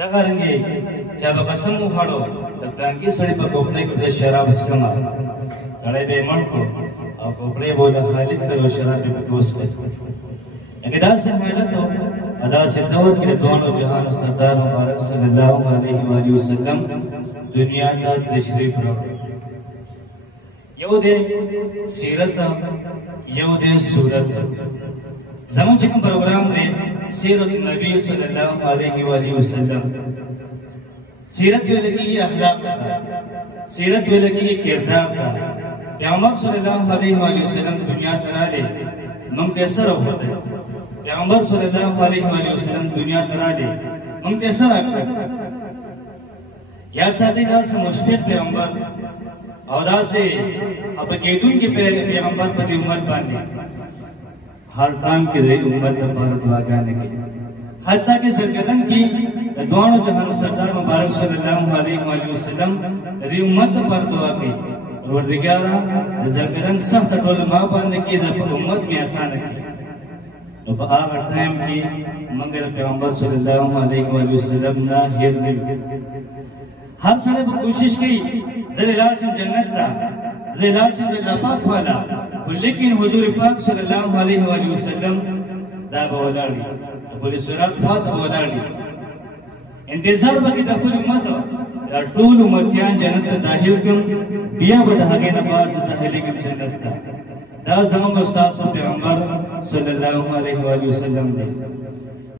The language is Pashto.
دغه رنګې چا به قسم وخوړو د پلانکي سړي په کوپړۍ کې زه شراب څښمه سړی به یې مړ کړو او کوپړۍ به له خالي کړې او شراب یې پکې وڅښل لکه داسې حالت و په داسې دور کې د دواړو جهانو سردار مبارک صلی الله علیه وآله وسلم دنیا ته تشریف راوړ یو دی سیرت یو دی صورت زمون چې کوم پروګرام دی سیرت نبی صلی الله علیه وآله وسلم سیرت ویل کېږي اخلاق ته سیرت ویل کېږي کردار ته پیغمبر صلی الله علیه وآله وسلم دنیا ته راغلی موږ ته سره وخوتی پیغمبر صلی الله علیه وآله وسلم دنیا ته راغلی موږ ته سره راکړه یاد ساتئ داسې مشفق پیغمبر او داسې خفه کېدونکي پیغمبر په دې امت باندې هر ټام کې د امت لپاره دعاګانې کوي حتی کې سرګردن کې د دواړو جهانو سردار مبارک صلی الله علیه وآله وسلم د دې امت لپاره دعا کوي پروردګاره د سرګردن سخت ټول ما باندې کې د امت مې اسانه کړي نو په هغه ټایم کې موږ د پیغمبر صلی الله علیه وآله وسلم نه هېر نه یو هر سړی به کوشش کوي زه لاړ شم جنت ته زه لاړ شم د الله پاک والا لیکن حضور پاک صلی الله علیه وآله وسلم دا به ولاړ وي د پولیس صراط خوا ته به ولاړ وي انتظار به کوي د خپل امت دا ټول امتیان جنت ته داخل کړم بیا به د هغې نه بعد زه داخلېږم جنت ته دا زموږ ستاسو پیغمبر صلی الله علیه وآله وسلم دی